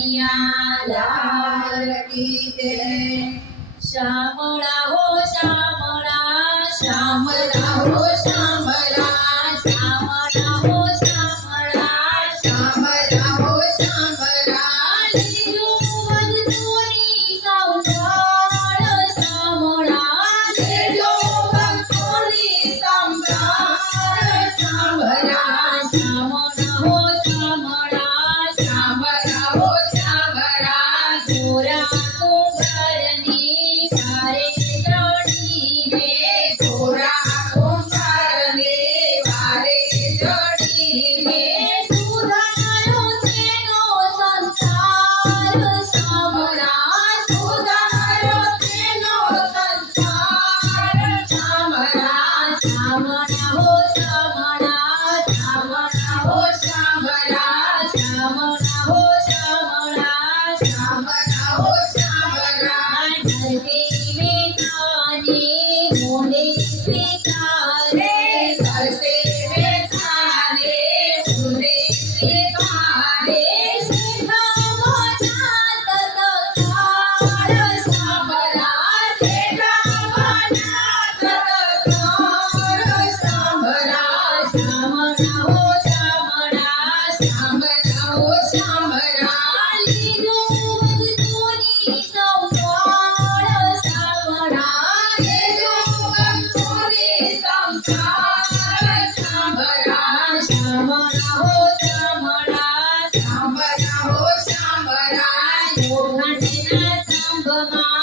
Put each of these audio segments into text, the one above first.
કનૈયા લાલ કી જય શામળા હો શામળા શામળા હો શામળા पूर्ण दिन सांबमा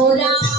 Hold on.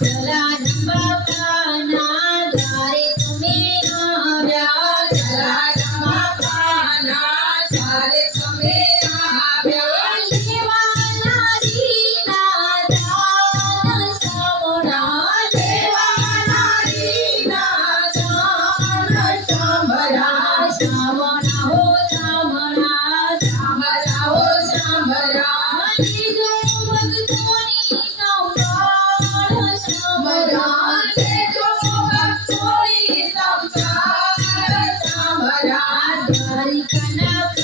Number I can help